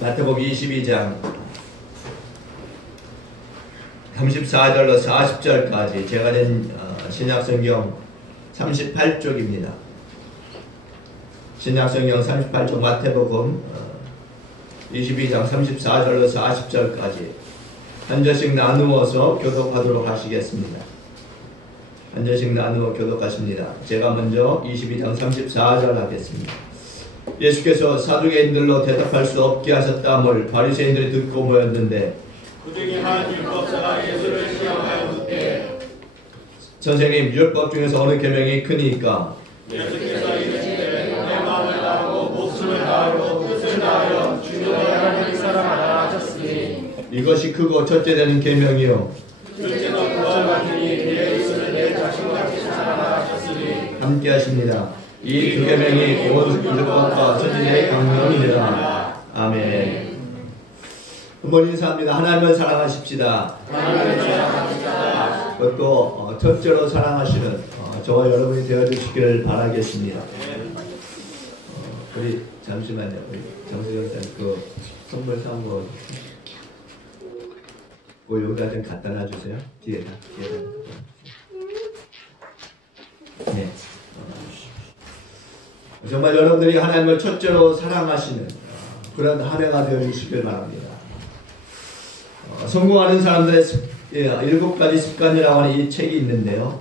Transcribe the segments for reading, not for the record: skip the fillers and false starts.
마태복음 22장 34절로 40절까지 제가 된 신약성경 38쪽입니다. 신약성경 38쪽 마태복음 22장 34절로 40절까지 한 절씩 나누어서 교독하도록 하시겠습니다. 한 절씩 나누어 교독하십니다. 제가 먼저 22장 34절 하겠습니다. 예수께서 사두개인들로 대답할 수 없게 하셨다함을 바리새인들이 듣고 모였는데 그중에 한 율법사가 예수를 시험하여 묻되 선생님, 율법 중에서 어느 계명이 크니까? 예수께서 이르시되 내 마음을 다하고 목숨을 다하고 뜻을 다하여 주 너의 하나님을 사랑하라 하셨으니 이것이 크고 첫째 되는 계명이요 둘째도 그와 같으니 내 이웃을 내 자신같이 사랑하라 하셨으니 함께 하십니다. 이 두 계명이 온 율법과 선지자의 강령이니라. 아멘. 한번 인사합니다. 하나님을 사랑하십시다. 하나님을 사랑합시다. 그것도 첫째로 사랑하시는 저와 여러분이 되어주시기를 바라겠습니다. 우리 잠시만요. 우리 정수경 쌤 그 선물 사온 거 여기다 좀 갖다 놔주세요. 뒤에다. 네. 정말 여러분들이 하나님을 첫째로 사랑하시는 그런 한 해가 되어주시길 바랍니다. 성공하는 사람들의 7가지 습관이라고 하는 이 책이 있는데요.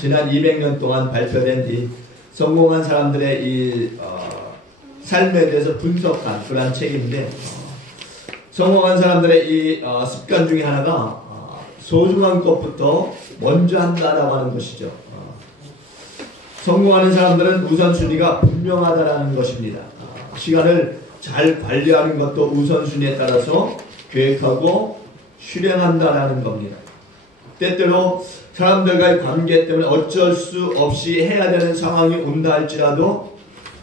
지난 200년 동안 발표된 이 성공한 사람들의 이 삶에 대해서 분석한 그런 책인데 성공한 사람들의 이 습관 중에 하나가 소중한 것부터 먼저 한다라고 하는 것이죠. 성공하는 사람들은 우선순위가 분명하다라는 것입니다. 시간을 잘 관리하는 것도 우선순위에 따라서 계획하고 실행한다라는 겁니다. 때때로 사람들과의 관계 때문에 어쩔 수 없이 해야 되는 상황이 온다 할지라도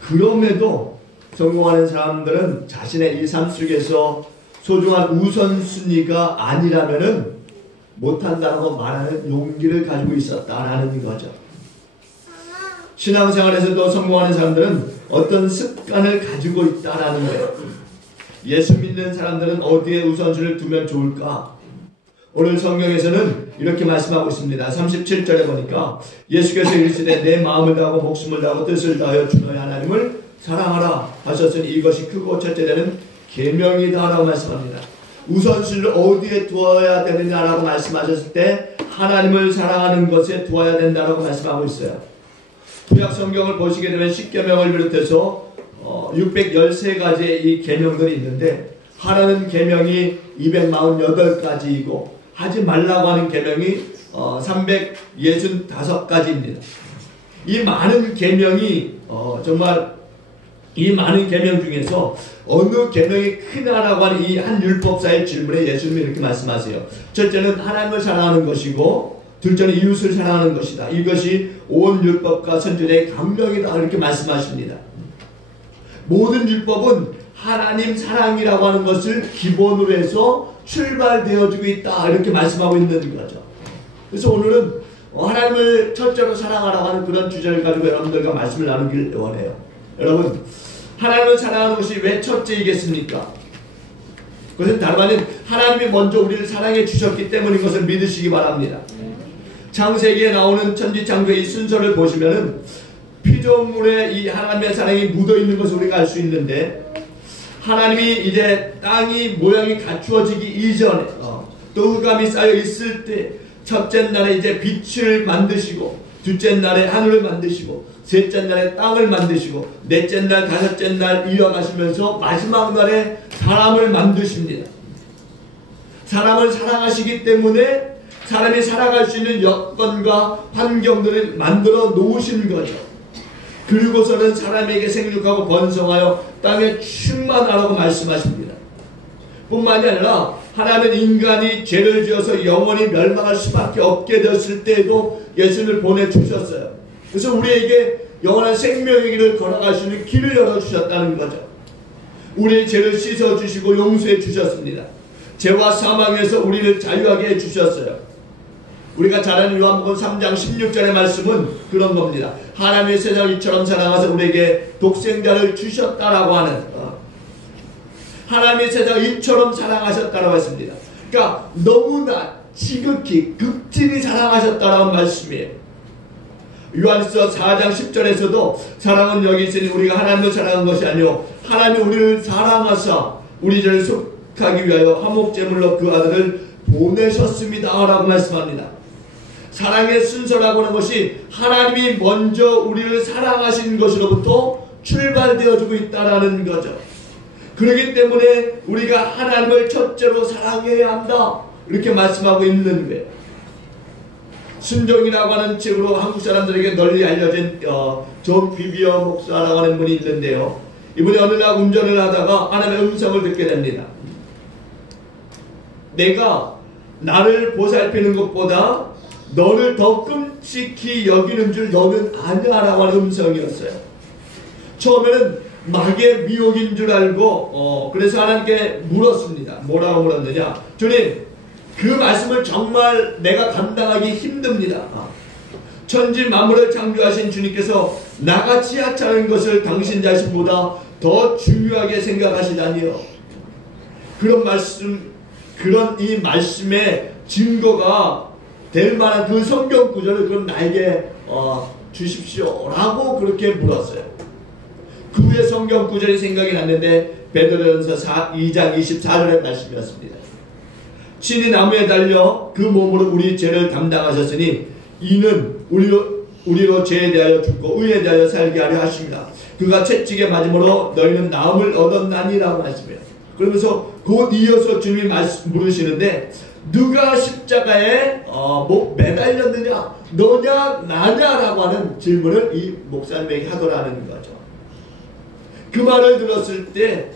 그럼에도 성공하는 사람들은 자신의 이 삶 속에서 소중한 우선순위가 아니라면은 못한다고 말하는 용기를 가지고 있었다라는 거죠. 신앙생활에서도 성공하는 사람들은 어떤 습관을 가지고 있다라는 거예요. 예수 믿는 사람들은 어디에 우선순위를 두면 좋을까? 오늘 성경에서는 이렇게 말씀하고 있습니다. 37절에 보니까 예수께서 이르시되 내 마음을 다하고 목숨을 다하고 뜻을 다하여 주 너의 하나님을 사랑하라 하셨으니 이것이 크고 첫째 되는 계명이다라고 말씀합니다. 우선순위를 어디에 두어야 되느냐라고 말씀하셨을 때 하나님을 사랑하는 것에 두어야 된다라고 말씀하고 있어요. 구약 성경을 보시게 되면 10계명을 비롯해서 613가지의 이 계명들이 있는데 하라는 계명이 248가지이고 하지 말라고 하는 계명이 365가지입니다. 이 많은 계명이 정말 이 많은 계명 중에서 어느 계명이 크냐라고 하는 이 한 율법사의 질문에 예수님이 이렇게 말씀하세요. 첫째는 하나님을 사랑하는 것이고 둘째는 이웃을 사랑하는 것이다. 이것이 온 율법과 선지자의 강령이다. 이렇게 말씀하십니다. 모든 율법은 하나님 사랑이라고 하는 것을 기본으로 해서 출발되어지고 있다. 이렇게 말씀하고 있는 거죠. 그래서 오늘은 하나님을 첫째로 사랑하라고 하는 그런 주제를 가지고 여러분들과 말씀을 나누길 원해요. 여러분, 하나님을 사랑하는 것이 왜 첫째이겠습니까? 그것은 다름 아닌 하나님이 먼저 우리를 사랑해 주셨기 때문인 것을 믿으시기 바랍니다. 창세기에 나오는 천지창조의 이 순서를 보시면은 피조물에 이 하나님의 사랑이 묻어있는 것을 우리가 알 수 있는데 하나님이 이제 땅이 모양이 갖추어지기 이전에 또 흑암이 쌓여 있을 때 첫째 날에 이제 빛을 만드시고 둘째 날에 하늘을 만드시고 셋째 날에 땅을 만드시고 넷째 날 다섯째 날 이어가시면서 마지막 날에 사람을 만드십니다. 사람을 사랑하시기 때문에 사람이 살아갈 수 있는 여건과 환경들을 만들어 놓으신 거죠. 그리고서는 사람에게 생육하고 번성하여 땅에 충만하라고 말씀하십니다. 뿐만이 아니라 하나님은 인간이 죄를 지어서 영원히 멸망할 수밖에 없게 되었을 때에도 예수를 보내주셨어요. 그래서 우리에게 영원한 생명의 길을 걸어갈 수 있는 길을 열어주셨다는 거죠. 우리의 죄를 씻어주시고 용서해 주셨습니다. 죄와 사망에서 우리를 자유하게 해주셨어요. 우리가 잘 아는 요한복음 3장 16절의 말씀은 그런 겁니다. 하나님의 세상을 이처럼 사랑하사 우리에게 독생자를 주셨다라고 하는 하나님의 세상을 이처럼 사랑하셨다라고 했습니다. 그러니까 너무나 지극히 극진히 사랑하셨다라는 말씀이에요. 요한일서 4장 10절에서도 사랑은 여기 있으니 우리가 하나님을 사랑한 것이 아니요 하나님이 우리를 사랑하사 우리 죄를 속하기 위하여 화목제물로 그 아들을 보내셨습니다 라고 말씀합니다. 사랑의 순서라고 하는 것이 하나님이 먼저 우리를 사랑하신 것으로부터 출발되어지고 있다는 거죠. 그렇기 때문에 우리가 하나님을 첫째로 사랑해야 한다 이렇게 말씀하고 있는 거예요. 순종이라고 하는 책으로 한국 사람들에게 널리 알려진 존 비비어 목사라고 하는 분이 있는데요. 이분이 어느 날 운전을 하다가 하나님의 음성을 듣게 됩니다. 내가 나를 보살피는 것보다 너를 더 끔찍히 여기는 줄 너는 아냐 라고 하는 음성이었어요. 처음에는 마귀의 미혹인 줄 알고 그래서 하나님께 물었습니다. 뭐라고 물었느냐? 주님, 그 말씀을 정말 내가 감당하기 힘듭니다. 천지 만물을 창조하신 주님께서 나같이 하찮은 것을 당신 자신보다 더 중요하게 생각하시다니요. 그런 이 말씀의 증거가 될 만한 그 성경 구절을 그럼 나에게 주십시오 라고 그렇게 물었어요. 그 후에 성경 구절이 생각이 났는데 베드로전서 2장 24절의 말씀이었습니다. 친히 나무에 달려 그 몸으로 우리 죄를 담당하셨으니 이는 우리로 죄에 대하여 죽고 의에 대하여 살게 하려 하십니다. 그가 채찍에 맞음으로 너희는 나음을 얻었나니라고 말씀해요. 그러면서 곧 이어서 주님이 물으시는데 누가 십자가에 매달렸느냐? 너냐 나냐라고 하는 질문을 이 목사님에게 하더라는 거죠. 그 말을 들었을 때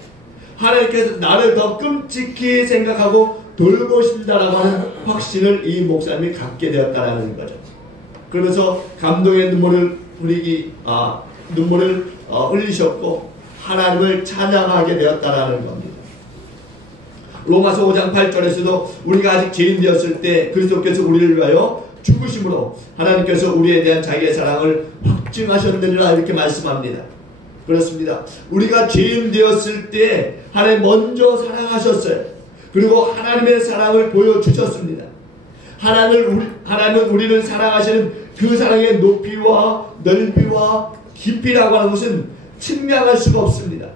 하나님께서 나를 더 끔찍히 생각하고 돌보신다라고 하는 확신을 이 목사님이 갖게 되었다라는 거죠. 그러면서 감동의 눈물을 흘리셨고 하나님을 찬양하게 되었다라는 겁니다. 로마서 5장 8절에서도 우리가 아직 죄인 되었을 때 그리스도께서 우리를 위하여 죽으심으로 하나님께서 우리에 대한 자기의 사랑을 확증하셨느니라 이렇게 말씀합니다. 그렇습니다. 우리가 죄인 되었을 때 하나님 먼저 사랑하셨어요. 그리고 하나님의 사랑을 보여주셨습니다. 하나님은 우리를 사랑하시는 그 사랑의 높이와 넓이와 깊이라고 하는 것은 측량할 수가 없습니다.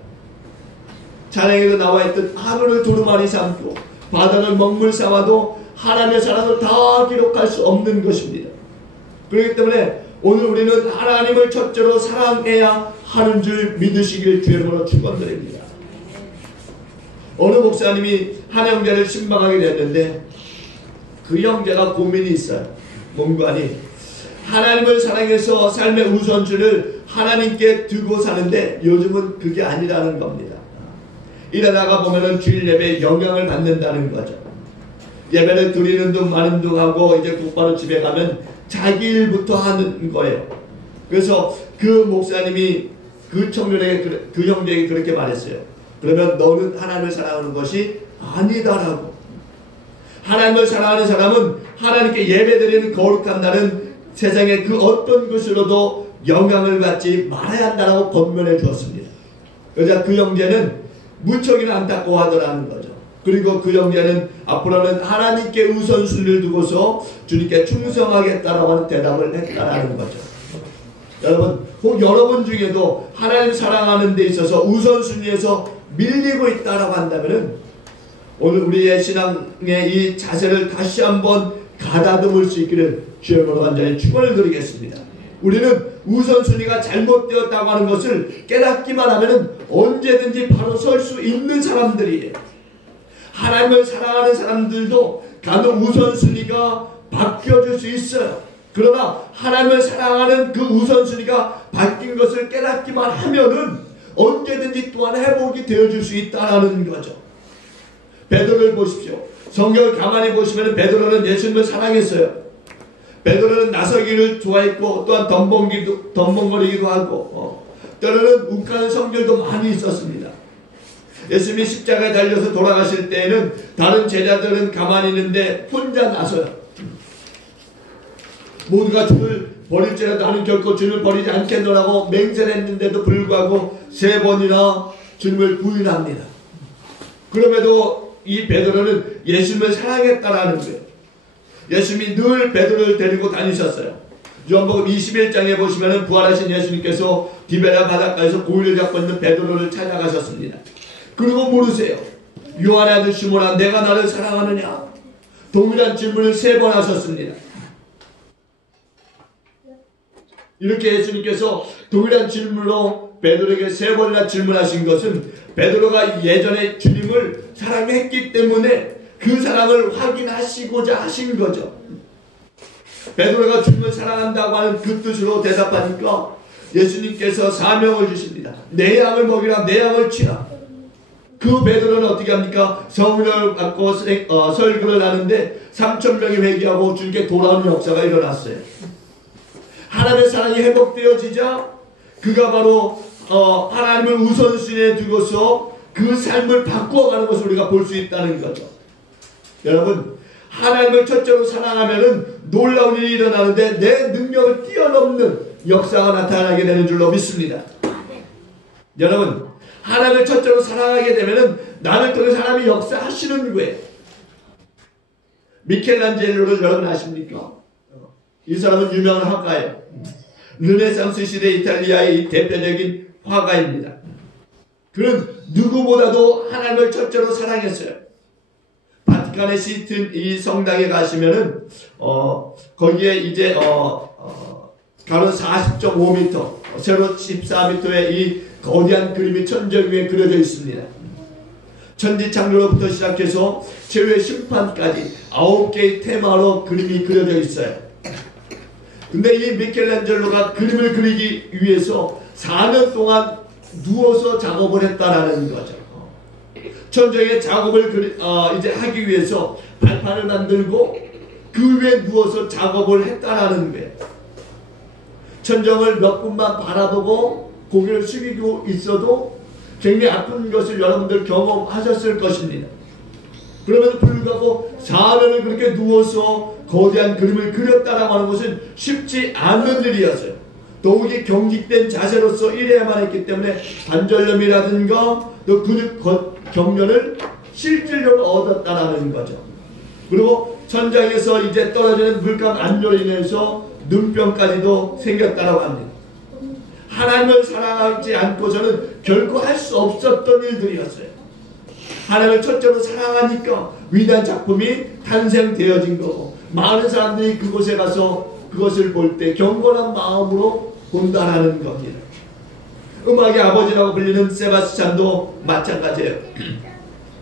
찬양에도 나와있던 하늘을 두루마리 삼고 바다를 먹물 삼아도 하나님의 사랑을 다 기록할 수 없는 것입니다. 그렇기 때문에 오늘 우리는 하나님을 첫째로 사랑해야 하는 줄 믿으시길 주의 이름으로 축원드립니다. 어느 목사님이 한 형제를 신방하게 됐는데 그 형제가 고민이 있어요. 뭔가니 하나님을 사랑해서 삶의 우선순위를 하나님께 두고 사는데 요즘은 그게 아니라는 겁니다. 이러다가 보면은 주일 예배에 영향을 받는다는 거죠. 예배를 드리는 둥 마는 둥 하고 이제 곧바로 집에 가면 자기 일부터 하는 거예요. 그래서 그 목사님이 그 청년에게 그 형제에게 그렇게 말했어요. 그러면 너는 하나님을 사랑하는 것이 아니다라고. 하나님을 사랑하는 사람은 하나님께 예배드리는 거룩한 날은 세상의 그 어떤 것으로도 영향을 받지 말아야 한다라고 권면해 주었습니다. 그러자 그 형제는 무척이나 안타까워하더라는 거죠. 그리고 그 형제는 앞으로는 하나님께 우선순위를 두고서 주님께 충성하겠다라고 하는 대답을 했다라는 거죠. 여러분, 혹 여러분 중에도 하나님 사랑하는 데 있어서 우선순위에서 밀리고 있다라고 한다면은 오늘 우리의 신앙의 이 자세를 다시 한번 가다듬을 수 있기를 주의 이름으로 간절히 축원을 드리겠습니다. 우리는 우선순위가 잘못되었다고 하는 것을 깨닫기만 하면 언제든지 바로 설 수 있는 사람들이에요. 하나님을 사랑하는 사람들도 간혹 우선순위가 바뀌어질 수 있어요. 그러나 하나님을 사랑하는 그 우선순위가 바뀐 것을 깨닫기만 하면은 언제든지 또한 회복이 되어질 수 있다는 거죠. 베드로를 보십시오. 성경을 가만히 보시면 베드로는 예수님을 사랑했어요. 베드로는 나서기를 좋아했고 또한 덤벙거리기도 하고 때로는 욱하는 성질도 많이 있었습니다. 예수님이 십자가에 달려서 돌아가실 때에는 다른 제자들은 가만히 있는데 혼자 나서요. 모두가 주를 버릴지라도 나는 결코 주를 버리지 않겠노라고 맹세를 했는데도 불구하고 3번이나 주님을 부인합니다. 그럼에도 이 베드로는 예수님을 사랑했다라는 거예요. 예수님이 늘 베드로를 데리고 다니셨어요. 요한복음 21장에 보시면은 부활하신 예수님께서 디베랴 바닷가에서 고기를 잡고 있는 베드로를 찾아가셨습니다. 그리고 물으세요. 요한의 아들 시몬아, 내가 나를 사랑하느냐? 동일한 질문을 3번 하셨습니다. 이렇게 예수님께서 동일한 질문으로 베드로에게 3번이나 질문하신 것은 베드로가 예전에 주님을 사랑했기 때문에 그 사랑을 확인하시고자 하신 거죠. 베드로가 주님을 사랑한다고 하는 그 뜻으로 대답하니까 예수님께서 사명을 주십니다. 내 양을 먹이라, 내 양을 치라. 그 베드로는 어떻게 합니까? 성령을 받고 설교를 하는데 3,000명이 회개하고 주님께 돌아오는 역사가 일어났어요. 하나님의 사랑이 회복되어지자 그가 바로 하나님을 우선순위에 두고서 그 삶을 바꾸어가는 것을 우리가 볼 수 있다는 거죠. 여러분, 하나님을 첫째로 사랑하면은 놀라운 일이 일어나는데 내 능력을 뛰어넘는 역사가 나타나게 되는 줄로 믿습니다. 여러분, 하나님을 첫째로 사랑하게 되면은 나를 통해서 하나님이 역사하시는 거예요. 미켈란젤로를 여러분 아십니까? 이 사람은 유명한 화가예요. 르네상스 시대 이탈리아의 대표적인 화가입니다. 그는 누구보다도 하나님을 첫째로 사랑했어요. 바티칸의 시튼 이 성당에 가시면은 거기에 이제 가로 40.5m, 세로 14m의 이 거대한 그림이 천정 위에 그려져 있습니다. 천지창조로부터 시작해서 최후의 심판까지 9개의 테마로 그림이 그려져 있어요. 근데 이 미켈란젤로가 그림을 그리기 위해서 4년 동안 누워서 작업을 했다라는 거죠. 천정에 작업을 이제 하기 위해서 발판을 만들고 그 위에 누워서 작업을 했다라는 거예요. 천정을 몇 분만 바라보고 고개를 숙이고 있어도 굉장히 아픈 것을 여러분들 경험하셨을 것입니다. 그럼에도 불구하고 4년을 그렇게 누워서 거대한 그림을 그렸다라고 하는 것은 쉽지 않은 일이었어요. 더욱이 경직된 자세로서 일해야만 했기 때문에 관절염이라든가 또 근육 경련을 실질적으로 얻었다라는 거죠. 그리고 천장에서 이제 떨어지는 물감 안조로 인해서 눈병까지도 생겼다라고 합니다. 하나님을 사랑하지 않고서는 결코 할 수 없었던 일들이었어요. 하나님을 첫째로 사랑하니까 위대한 작품이 탄생되어진 거고 많은 사람들이 그곳에 가서 그것을 볼 때 경건한 마음으로 본다라는 겁니다. 음악의 아버지라고 불리는 세바스찬도 마찬가지예요.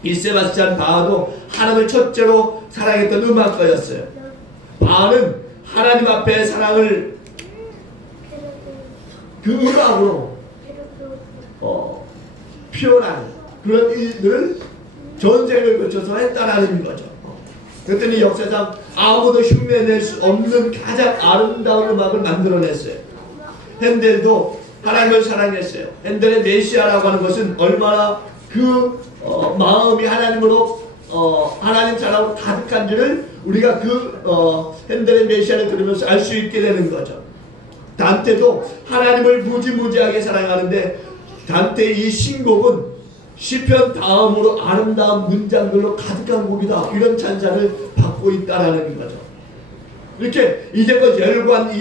이 세바스찬 바하도 하나님을 첫째로 사랑했던 음악가였어요. 바하는 하나님 앞에 사랑을 그 음악으로 표현하는 그런 일들을 전쟁을 거쳐서 했다라는 거죠. 그랬더니 역사상 아무도 흉내낼 수 없는 가장 아름다운 음악을 만들어냈어요. 핸델도 하나님을 사랑했어요. 핸델의 메시아라고 하는 것은 얼마나 그 마음이 하나님으로 하나님 사랑으로 가득한지를 우리가 핸델의 메시아를 들으면서 알 수 있게 되는 거죠. 단테도 하나님을 무지무지하게 사랑하는데 단테의 이 신곡은 시편 다음으로 아름다운 문장들로 가득한 곡이다. 이런 찬사를 받고 있다라는 거죠. 이렇게 이제껏 열관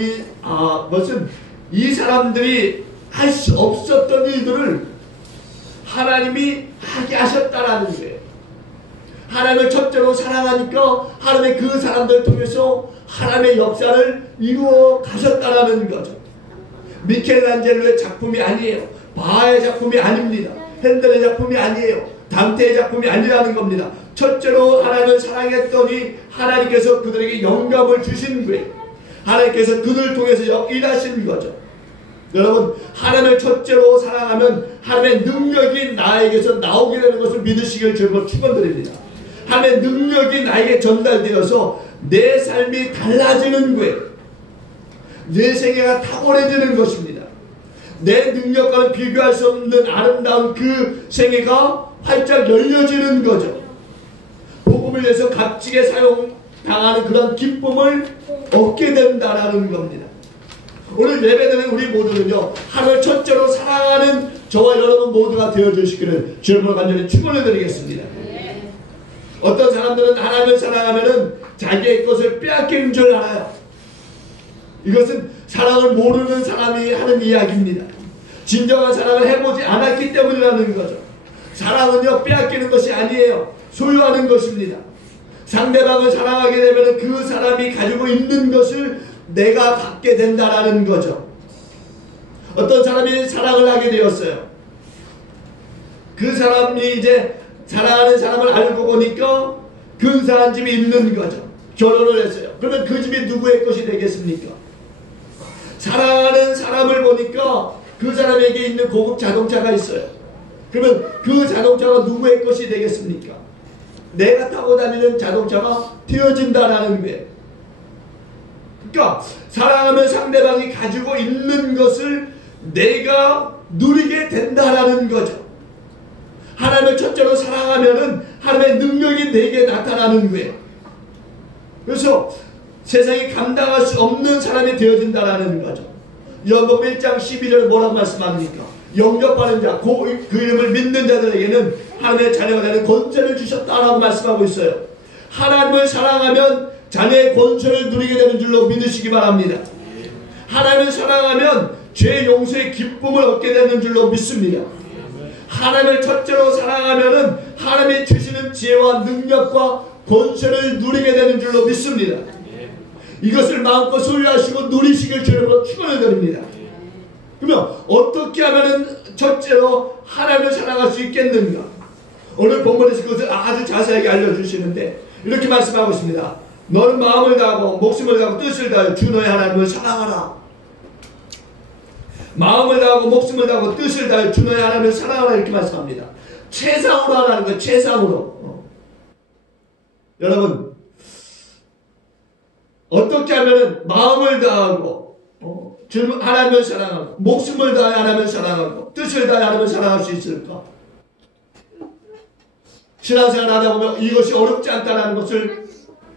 것은 이 사람들이 할 수 없었던 일들을 하나님이 하게 하셨다라는 거예요. 하나님을 첫째로 사랑하니까 하나님의 그 사람들을 통해서 하나님의 역사를 이루어 가셨다라는 거죠. 미켈란젤로의 작품이 아니에요. 바하의 작품이 아닙니다. 핸델의 작품이 아니에요. 단테의 작품이 아니라는 겁니다. 첫째로 하나님을 사랑했더니 하나님께서 그들에게 영감을 주신 거예요. 하나님께서 그들을 통해서 일하신 거죠. 여러분, 하나님을 첫째로 사랑하면 하나님의 능력이 나에게서 나오게 되는 것을 믿으시길 저는 축원드립니다. 하나님의 능력이 나에게 전달되어서 내 삶이 달라지는 거예요. 내 생애가 탁월해지는 것입니다. 내 능력과는 비교할 수 없는 아름다운 그 생애가 활짝 열려지는 거죠. 복음을 위해서 값지게 사용당하는 그런 기쁨을 얻게 된다라는 겁니다. 오늘 예배드리는 우리 모두는요, 하나님을 첫째로 사랑하는 저와 여러분 모두가 되어주시기를 주님으로 간절히 축원을 드리겠습니다. 어떤 사람들은 하나님을 사랑하면은 자기의 것을 빼앗기는 줄 알아요. 이것은 사랑을 모르는 사람이 하는 이야기입니다. 진정한 사랑을 해보지 않았기 때문이라는 거죠. 사랑은요, 빼앗기는 것이 아니에요. 소유하는 것입니다. 상대방을 사랑하게 되면 그 사람이 가지고 있는 것을 내가 갖게 된다라는 거죠. 어떤 사람이 사랑을 하게 되었어요. 그 사람이 이제 사랑하는 사람을 알고 보니까 근사한 집이 있는 거죠. 결혼을 했어요. 그러면 그 집이 누구의 것이 되겠습니까? 사랑하는 사람을 보니까 그 사람에게 있는 고급 자동차가 있어요. 그러면 그 자동차가 누구의 것이 되겠습니까? 내가 타고 다니는 자동차가 되어진다라는 거예요. 그러니까 사랑하면 상대방이 가지고 있는 것을 내가 누리게 된다라는 거죠. 하나님을 첫째로 사랑하면은 하나님의 능력이 내게 나타나는 거예요. 그래서 세상이 감당할 수 없는 사람이 되어진다라는 거죠. 요한복음 1장 12절에 뭐라고 말씀합니까? 영접하는 자, 그 이름을 믿는 자들에게는 하나님의 자녀가 되는 권세를 주셨다라고 말씀하고 있어요. 하나님을 사랑하면 자녀의 권세를 누리게 되는 줄로 믿으시기 바랍니다. 하나님을 사랑하면 죄 용서의 기쁨을 얻게 되는 줄로 믿습니다. 하나님을 첫째로 사랑하면은 하나님이 주시는 지혜와 능력과 권세를 누리게 되는 줄로 믿습니다. 이것을 마음껏 소유하시고 누리시길 주님으로 축원을 드립니다. 그러면 어떻게 하면은 첫째로 하나님을 사랑할 수 있겠는가? 오늘 본문에서 그것을 아주 자세하게 알려주시는데 이렇게 말씀하고 있습니다. 너는 마음을 다하고 목숨을 다하고 뜻을 다하여 주 너의 하나님을 사랑하라. 마음을 다하고 목숨을 다하고 뜻을 다하여 주 너의 하나님을 사랑하라 이렇게 말씀합니다. 최상으로 하라는 거예요. 최상으로. 여러분 어떻게 하면은 마음을 다하고 하나님을 사랑하고 목숨을 다하여 하나님을 사랑하고 뜻을 다하여 하나님을 사랑할 수 있을까? 신앙생활 하다 보면 이것이 어렵지 않다는 것을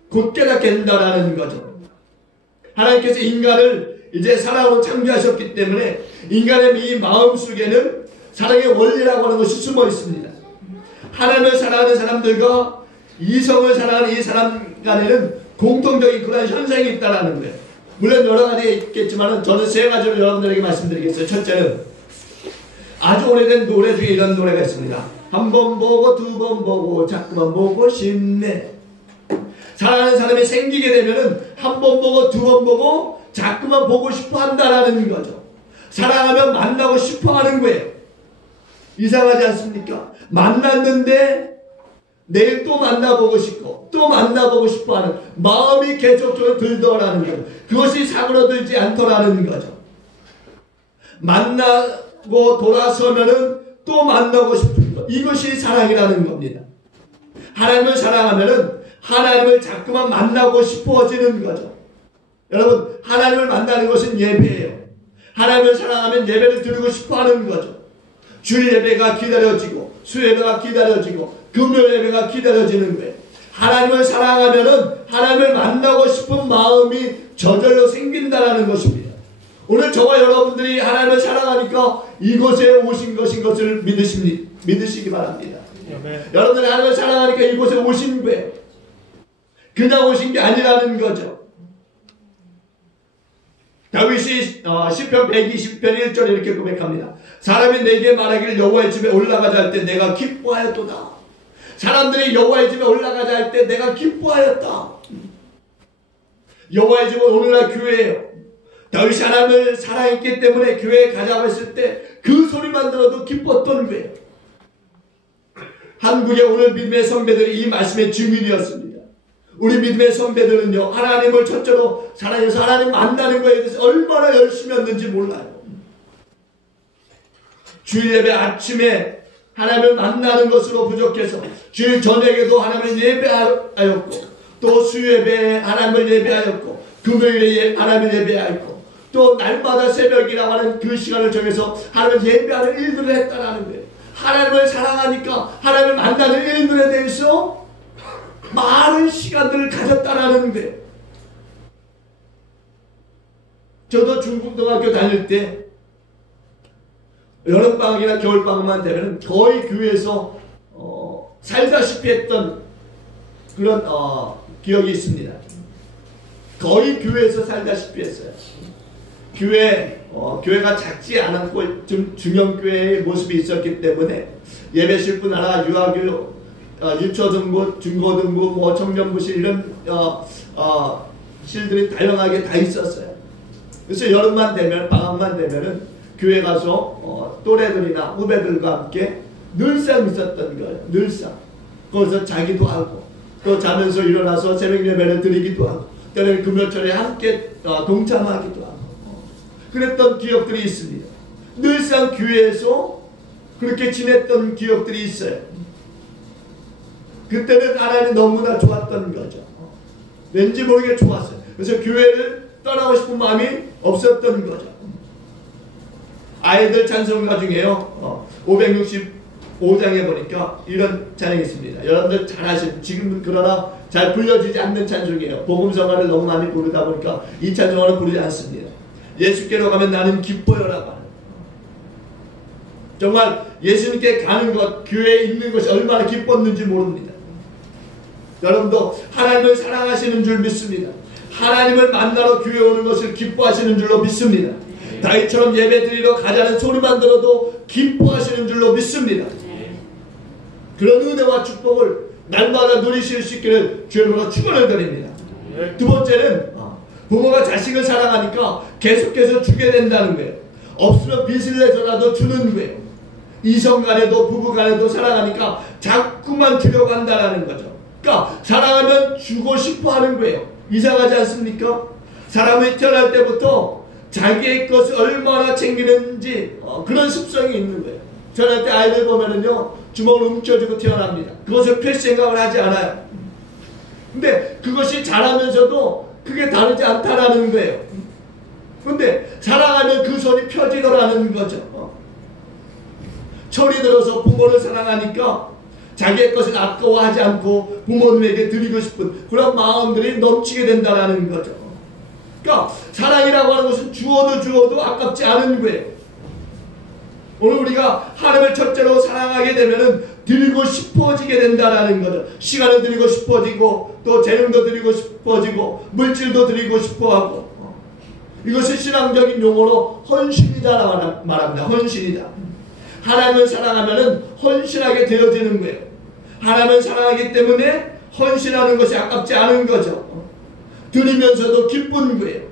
곧 깨닫게 된다는 거죠. 하나님께서 인간을 이제 사랑으로 창조하셨기 때문에 인간의 이 마음속에는 사랑의 원리라고 하는 것이 숨어 있습니다. 하나님을 사랑하는 사람들과 이성을 사랑하는 이 사람 간에는 공통적인 그런 현상이 있다는 거예요. 물론 여러 가지가 있겠지만 저는 세 가지로 여러분들에게 말씀드리겠어요. 첫째는 아주 오래된 노래 중에 이런 노래가 있습니다. 한 번 보고 두 번 보고 자꾸만 보고 싶네. 사랑하는 사람이 생기게 되면은 한 번 보고 두 번 보고 자꾸만 보고 싶어 한다라는 거죠. 사랑하면 만나고 싶어 하는 거예요. 이상하지 않습니까? 만났는데 내일 또 만나보고 싶고 또 만나보고 싶어 하는 마음이 계속적으로 들더라는 거죠. 그것이 사그러들지 않더라는 거죠. 만나고 돌아서면은 또 만나고 싶은 것. 이것이 사랑이라는 겁니다. 하나님을 사랑하면은 하나님을 자꾸만 만나고 싶어지는 거죠. 여러분, 하나님을 만나는 것은 예배예요. 하나님을 사랑하면 예배를 드리고 싶어 하는 거죠. 주일 예배가 기다려지고, 수 예배가 기다려지고, 금요일 예배가 기다려지는 거예요. 하나님을 사랑하면은 하나님을 만나고 싶은 마음이 저절로 생긴다는 것입니다. 오늘 저와 여러분들이 하나님을 사랑하니까 이곳에 오신 것인 것을 믿으시기 바랍니다. 여러분들이 하나님을 사랑하니까 이곳에 오신 거예요. 그냥 오신 게 아니라는 거죠. 다윗이 시편 120편 1절에 이렇게 고백합니다. 사람이 내게 말하기를 여호와의 집에 올라가자 할 때 내가 기뻐하였도다. 사람들이 여호와의 집에 올라가자 할 때 내가 기뻐하였다. 여호와의 집은 오늘날 교회예요. 다윗이 하나님을 사랑했기 때문에 교회에 가자고 했을 때 그 소리만 들어도 기뻤던 거예요. 한국의 오늘 믿음의 선배들이 이 말씀의 증인이었습니다. 우리 믿음의 선배들은요, 하나님을 첫째로 사랑해서 하나님 만나는 것에 대해서 얼마나 열심히였는지 몰라요. 주일 예배 아침에 하나님을 만나는 것으로 부족해서 주일 저녁에도 하나님을 예배하였고, 또 수예배에 하나님을 예배하였고, 금요일에 하나님을 예배하였고, 또 날마다 새벽이라고 하는 그 시간을 정해서 하나님을 예배하는 일들을 했다라는 거예요. 하나님을 사랑하니까 하나님을 만나는 일들에 대해서 많은 시간들을 가졌다라는 거예요. 저도 중고등학교 다닐 때 여름방학이나 겨울방학만 되면 거의 교회에서 살다시피 했던 그런 기억이 있습니다. 거의 교회에서 살다시피 했어요. 교회가 작지 않았고 좀 중형교회의 모습이 있었기 때문에 예배실 뿐 아니라 유아교육, 유초등부, 중고등부, 뭐 청년부실 이런 실들이 다양하게 다 있었어요. 그래서 여름만 되면, 방학만 되면은 교회 가서 또래들이나 후배들과 함께 늘상 있었던 거예요. 늘상. 거기서 자기도 하고 또 자면서 일어나서 새벽 예배를 드리기도 하고 때로는 금요철에 함께 동참하기도 하고 그랬던 기억들이 있습니다. 늘상 교회에서 그렇게 지냈던 기억들이 있어요. 그때는 하나님이 너무나 좋았던 거죠. 왠지 모르게 좋았어요. 그래서 교회를 떠나고 싶은 마음이 없었던 거죠. 아이들 찬송가 중에요. 565장에 보니까 이런 찬양이 있습니다. 여러분들 잘 아시는, 지금은 그러나 잘 불려지지 않는 찬송이에요. 복음성가를 너무 많이 부르다 보니까 이 찬송가를 부르지 않습니다. 예수께로 가면 나는 기뻐요라고 하는. 정말 예수님께 가는 것, 교회에 있는 것이 얼마나 기뻤는지 모릅니다. 여러분도 하나님을 사랑하시는 줄 믿습니다. 하나님을 만나러 교회 오는 것을 기뻐하시는 줄로 믿습니다. 다윗처럼 예배드리러 가자는 소리만 들어도 기뻐하시는 줄로 믿습니다. 그런 은혜와 축복을 날마다 누리실 수 있기를 주님으로 축원을 드립니다. 두 번째는 부모가 자식을 사랑하니까 계속해서 주게 된다는 거예요. 없으면 빚을 내서라도 주는 거예요. 이성 간에도 부부 간에도 사랑하니까 자꾸만 주려고 한다는 거죠. 그러니까 사랑하면 주고 싶어 하는 거예요. 이상하지 않습니까? 사람이 태어날 때부터 자기의 것을 얼마나 챙기는지 그런 습성이 있는 거예요. 태어날 때 아이들 보면은요, 주먹을 움켜쥐고 태어납니다. 그것을 펼 생각을 하지 않아요. 근데 그것이 자라면서도 그게 다르지 않다라는 거예요. 근데 사랑하면 그 손이 펴지더라는 거죠. 철이 들어서 부모를 사랑하니까 자기의 것을 아까워하지 않고 부모님에게 드리고 싶은 그런 마음들이 넘치게 된다는 거죠. 그러니까 사랑이라고 하는 것은 주어도 아깝지 않은 거예요. 오늘 우리가 하나님을 첫째로 사랑하게 되면은 드리고 싶어지게 된다는 거죠. 시간을 드리고 싶어지고 또 재능도 드리고 싶어지고 물질도 드리고 싶어하고 이것이 신앙적인 용어로 헌신이다 말합니다. 헌신이다. 하나님을 사랑하면은 헌신하게 되어지는 거예요. 하나님을 사랑하기 때문에 헌신하는 것이 아깝지 않은 거죠. 드리면서도 기쁜 거예요.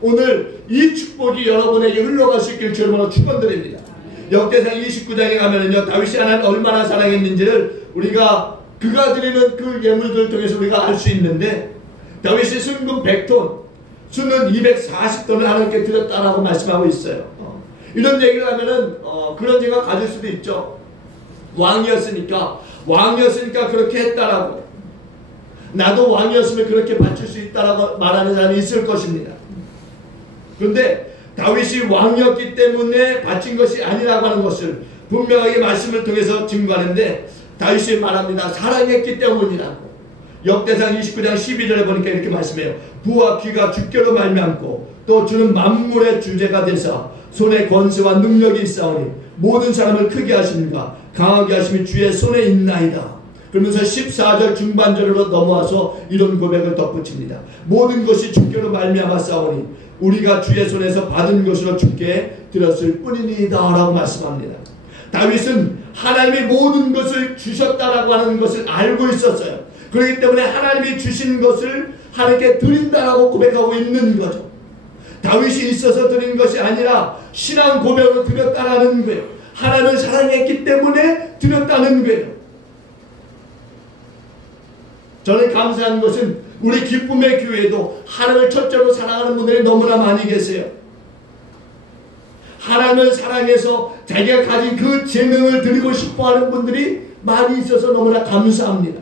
오늘 이 축복이 여러분에게 흘러갈 수 있길 주님으로 축원드립니다. 역대상 29장에 가면은요, 다윗이 하나님을 얼마나 사랑했는지를 우리가 그가 드리는 그 예물들을 통해서 우리가 알 수 있는데, 다윗이 순금 100톤, 수는 240톤을 하나님께 드렸다라고 말씀하고 있어요. 이런 얘기를 하면은 그런 생각 가질 수도 있죠. 왕이었으니까 그렇게 했다라고. 나도 왕이었으면 그렇게 바칠 수 있다라고 말하는 사람이 있을 것입니다. 그런데 다윗이 왕이었기 때문에 바친 것이 아니라고 하는 것을 분명하게 말씀을 통해서 증거하는데, 다윗이 말합니다. 사랑했기 때문이라고. 역대상 29장 12절에 보니까 이렇게 말씀해요. 부와 귀가 주께로 말미암고 또 주는 만물의 주제가 되사 손에 권세와 능력이 있사오니 모든 사람을 크게 하십니까 강하게 하심이 주의 손에 있나이다. 그러면서 14절 중반절로 넘어와서 이런 고백을 덧붙입니다. 모든 것이 주께로 말미암아 싸우니 우리가 주의 손에서 받은 것으로 주께 드렸을 뿐이니이다 라고 말씀합니다. 다윗은 하나님이 모든 것을 주셨다라고 하는 것을 알고 있었어요. 그렇기 때문에 하나님이 주신 것을 하나님께 드린다라고 고백하고 있는 거죠. 다윗이 있어서 드린 것이 아니라 신앙 고백으로 드렸다라는 거예요. 하나님을 사랑했기 때문에 드렸다는 거예요. 저는 감사한 것은 우리 기쁨의 교회도 하나님을 첫째로 사랑하는 분들이 너무나 많이 계세요. 하나님을 사랑해서 자기가 가진 그 재능을 드리고 싶어하는 분들이 많이 있어서 너무나 감사합니다.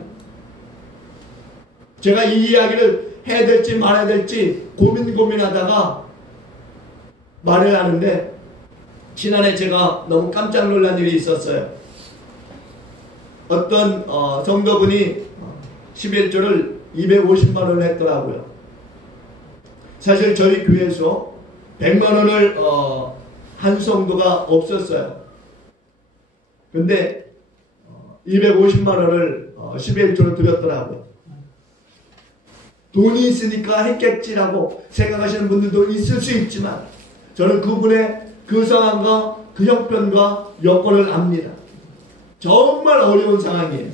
제가 이 이야기를 해야 될지 말아야 될지 고민하다가 말을 하는데, 지난해 제가 너무 깜짝 놀란 일이 있었어요. 어떤 성도분이 11조를 250만 원을 했더라고요. 사실 저희 교회에서 100만 원을 한 성도가 없었어요. 근데 250만 원을 11조로 드렸더라고요. 돈이 있으니까 했겠지라고 생각하시는 분들도 있을 수 있지만 저는 그분의 그 상황과 그 형편과 여건을 압니다. 정말 어려운 상황이에요.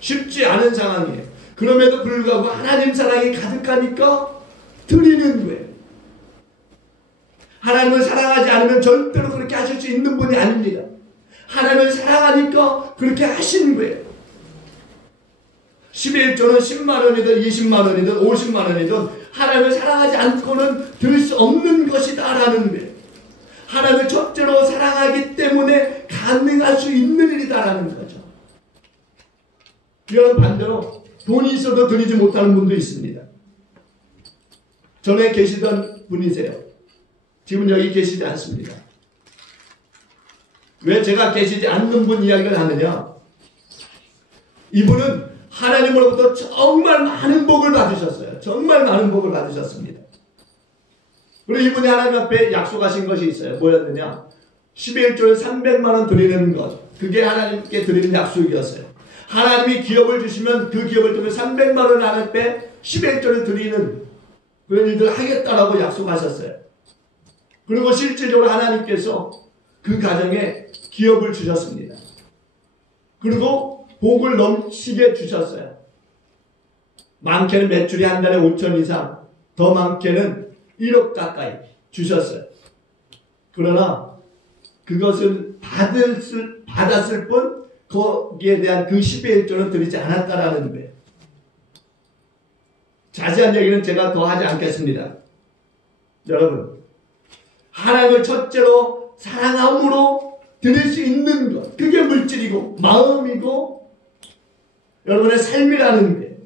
쉽지 않은 상황이에요. 그럼에도 불구하고 하나님 사랑이 가득하니까 드리는 거예요. 하나님을 사랑하지 않으면 절대로 그렇게 하실 수 있는 분이 아닙니다. 하나님을 사랑하니까 그렇게 하신 거예요. 11조는 10만 원이든 20만 원이든 50만 원이든 하나님을 사랑하지 않고는 들 수 없는 것이다라는 거예요. 하나님을 첫째로 사랑하기 때문에 가능할 수 있는 일이다라는 거죠. 이런 반대로 돈이 있어도 드리지 못하는 분도 있습니다. 전에 계시던 분이세요. 지금 여기 계시지 않습니다. 왜 제가 계시지 않는 분 이야기를 하느냐? 이분은 하나님으로부터 정말 많은 복을 받으셨어요. 정말 많은 복을 받으셨습니다. 그리고 이분이 하나님 앞에 약속하신 것이 있어요. 뭐였느냐? 11조에 300만 원 드리는 것. 그게 하나님께 드리는 약속이었어요. 하나님이 기업을 주시면 그 기업을 통해 300만 원 하나님 앞에 11조를 드리는 그런 일들을 하겠다라고 약속하셨어요. 그리고 실질적으로 하나님께서 그 가정에 기업을 주셨습니다. 그리고 복을 넘치게 주셨어요. 많게는 매출이 한 달에 5천 이상, 더 많게는 1억 가까이 주셨어요. 그러나 그것은 받았을 뿐 거기에 대한 그 10의 1조는 드리지 않았다라는 거예요. 자세한 얘기는 제가 더 하지 않겠습니다. 여러분, 하나님을 첫째로 사랑함으로 드릴 수 있는 것, 그게 물질이고 마음이고 여러분의 삶이라는 게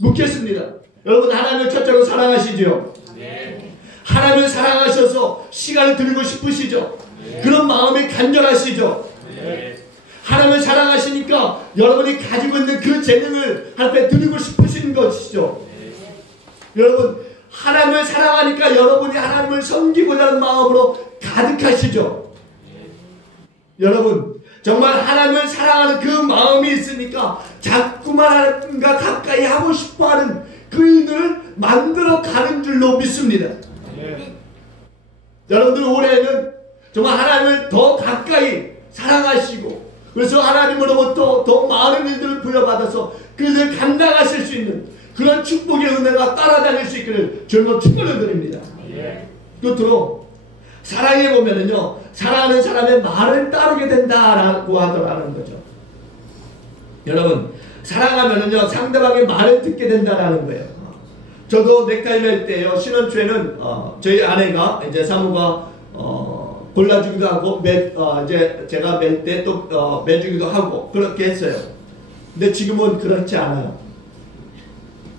묻겠습니다. 여러분, 하나님을 첫째로 사랑하시죠? 네. 하나님을 사랑하셔서 시간을 드리고 싶으시죠? 네. 그런 마음이 간절하시죠? 네. 하나님을 사랑하시니까 여러분이 가지고 있는 그 재능을 하나님께 드리고 싶으신 것이죠. 네. 여러분, 하나님을 사랑하니까 여러분이 하나님을 섬기고자 하는 마음으로 가득하시죠. 네. 여러분, 정말 하나님을 사랑하는 그 마음이 있으니까 자꾸만 하나님과 가까이 하고 싶어하는 그 일들을 만들어 가는 줄로 믿습니다. 네. 여러분들 올해는 정말 하나님을 더 가까이 사랑하시고 그래서 하나님으로부터 더 많은 일들을 부여받아서 그들을 감당하실 수 있는 그런 축복의 은혜가 따라다닐 수 있기를 주님으로 축원을 드립니다. 네. 끝으로 사랑해 보면은요, 사랑하는 사람의 말을 따르게 된다라고 하더라는 거죠. 여러분, 사랑하면은요, 상대방의 말을 듣게 된다라는 거예요. 저도 넥타이 맬 때요, 신혼 초에는 저희 아내가 이제 사모가 골라주기도 하고 이제 제가 맬 때 또 매주기도 하고 그렇게 했어요. 근데 지금은 그렇지 않아요.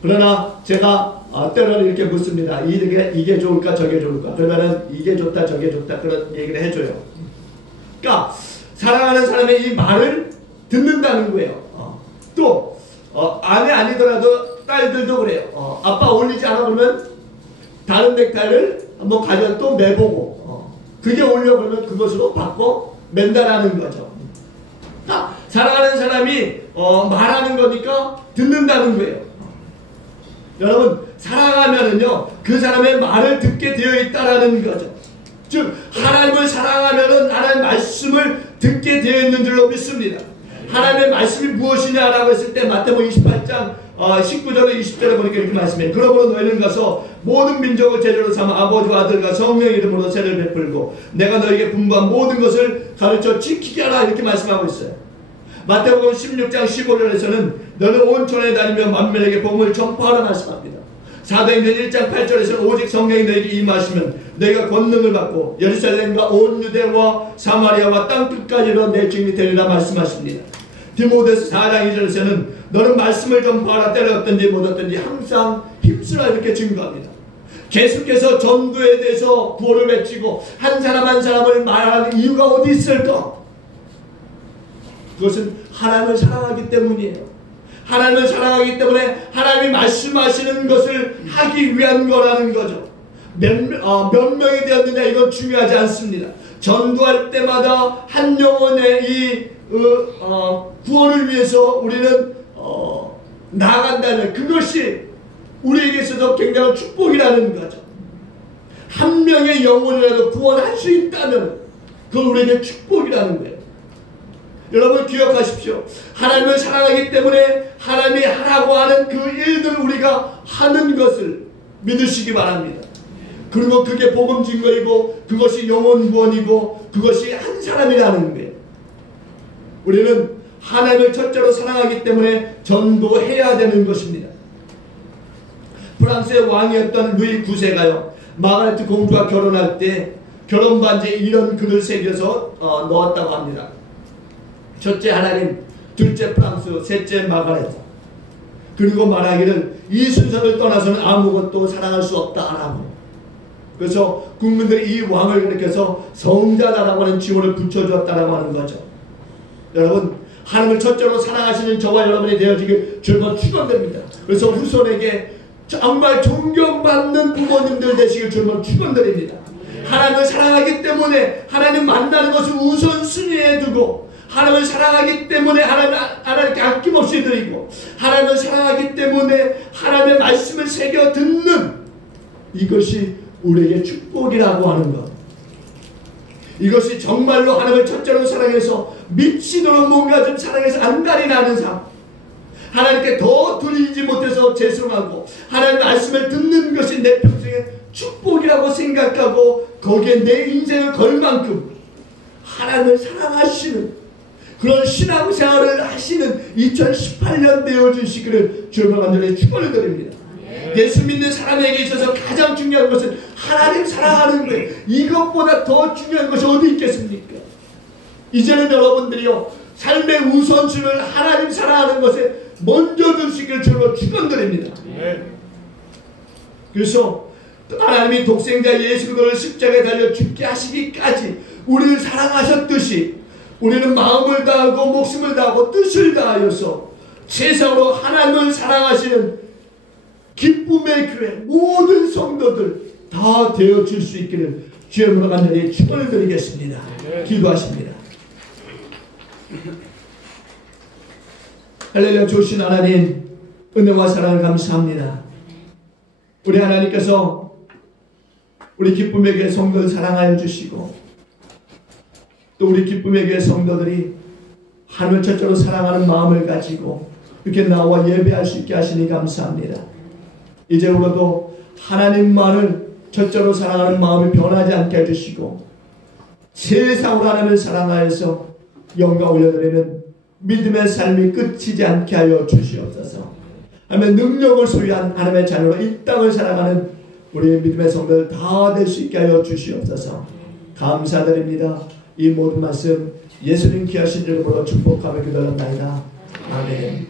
그러나 제가 때로는 이렇게 묻습니다. 이게 좋을까 저게 좋을까? 그러면은 이게 좋다 저게 좋다 그런 얘기를 해줘요. 그러니까 사랑하는 사람의 이 말을 듣는다는 거예요. 또 아내 아니더라도 딸들도 그래요. 아빠 어울리지 않아 그러면 다른 넥타이를 한번 가져 또 매보고 그게 어울려 그러면 그것으로 바꿔 맨다라는 거죠. 그러니까 사랑하는 사람이 말하는 거니까 듣는다는 거예요. 여러분, 사랑하면은요, 그 사람의 말을 듣게 되어 있다라는 거죠. 즉, 하나님을 사랑하면은 하나님의 말씀을 듣게 되어 있는 줄로 믿습니다. 하나님의 말씀이 무엇이냐라고 했을 때 마태복음 28장 19절에 20절에 보니까 이렇게 말씀해요. 그러므로 너희는 가서 모든 민족을 제자로 삼아 아버지와 아들과 성령의 이름으로 세례를 베풀고 내가 너에게 분부한 모든 것을 가르쳐 지키게 하라 이렇게 말씀하고 있어요. 마태복음 16장 15절에서는 너는 온 천하에 다니며 만민에게 복음을 전파하라 말씀합니다. 사도행전 1장 8절에서는 오직 성령이 너에게 임하시면 너희가 권능을 받고 예루살렘과 온 유대와 사마리아와 땅 끝까지로 내 주인이 되리라 말씀하십니다. 디모데서 4장 2절에서는 너는 말씀을 전파하라 때렸든지 못했든지 항상 힘쓰라 이렇게 증거합니다. 계속해서 전도에 대해서 구호를 외치고 한 사람 한 사람을 말하는 이유가 어디 있을까? 그것은 하나님을 사랑하기 때문이에요. 하나님을 사랑하기 때문에 하나님이 말씀하시는 것을 하기 위한 거라는 거죠. 몇 명이 되었느냐 이건 중요하지 않습니다. 전도할 때마다 한 영혼의 이 구원을 위해서 우리는 나아간다는 그것이 우리에게 있어서 굉장한 축복이라는 거죠. 한 명의 영혼이라도 구원할 수 있다면 그건 우리에게 축복이라는 거예요. 여러분 기억하십시오. 하나님을 사랑하기 때문에 하나님이 하라고 하는 그 일들을 우리가 하는 것을 믿으시기 바랍니다. 그리고 그게 복음 증거이고 그것이 영혼 구원이고 그것이 한 사람이라는 거예요. 우리는 하나님을 첫째로 사랑하기 때문에 전도해야 되는 것입니다. 프랑스의 왕이었던 루이 9세가요. 마가레트 공주와 결혼할 때 결혼 반지에 이런 글을 새겨서 넣었다고 합니다. 첫째 하나님, 둘째 프랑스, 셋째 마가레트. 그리고 말하기를 이 순서를 떠나서는 아무것도 사랑할 수 없다라고. 그래서 국민들이 이 왕을 일으켜서 성자다라고 하는 칭호를 붙여주었다라고 하는 거죠. 여러분 하나님을 첫째로 사랑하시는 저와 여러분이 되어지길 주님은 축원드립니다. 그래서 후손에게 정말 존경받는 부모님들 되시길 주님은 축원드립니다. 하나님을 사랑하기 때문에 하나님 만나는 것을 우선순위에 두고 하나님을 사랑하기 때문에 하나님께 아낌없이 드리고 하나님을 사랑하기 때문에 하나님의 말씀을 새겨 듣는 이것이 우리에게 축복이라고 하는 것. 이것이 정말로 하나님을 첫째로 사랑해서 미치도록 뭔가 좀 사랑해서 안달이 나는 삶. 하나님께 더 드리지 못해서 죄송하고 하나님의 말씀을 듣는 것이 내 평생의 축복이라고 생각하고 거기에 내 인생을 걸 만큼 하나님을 사랑하시는 그런 신앙생활을 하시는 2018년 되어주시기를 주님을 완전히 축원을 드립니다. 예수 믿는 사람에게 있어서 가장 중요한 것은 하나님 사랑하는 거예요. 이것보다 더 중요한 것이 어디 있겠습니까? 이제는 여러분들이요 삶의 우선순위를 하나님 사랑하는 것에 먼저 두시기를 주로 축원드립니다. 그래서 하나님이 독생자 예수 그리스도를 십자가에 달려 죽게 하시기까지 우리를 사랑하셨듯이 우리는 마음을 다하고 목숨을 다하고 뜻을 다하여서 세상으로 하나님을 사랑하시는 기쁨의 교회 모든 성도들 다 되어줄 수 있기를 주님으로 간절히 축원을 드리겠습니다. 기도하십니다. 할렐루야. 좋으신 하나님 은혜와 사랑을 감사합니다. 우리 하나님께서 우리 기쁨의 교회 성도를 사랑하여 주시고 또 우리 기쁨의 교회 성도들이 하나님을 첫째로 사랑하는 마음을 가지고 이렇게 나와 예배할 수 있게 하시니 감사합니다. 이제로도 하나님만을 첫째로 사랑하는 마음이 변하지 않게 해주시고 세상으로 하나님을 사랑하여서 영광 올려드리는 믿음의 삶이 끝이지 않게 하여 주시옵소서. 하나님의 능력을 소유한 하나님의 자녀로 이 땅을 살아가는 우리 믿음의 성도들 다 될 수 있게 하여 주시옵소서. 감사드립니다. 이 모든 말씀 예수님 귀하신 이름으로 축복하며 기도합나이다. 아멘.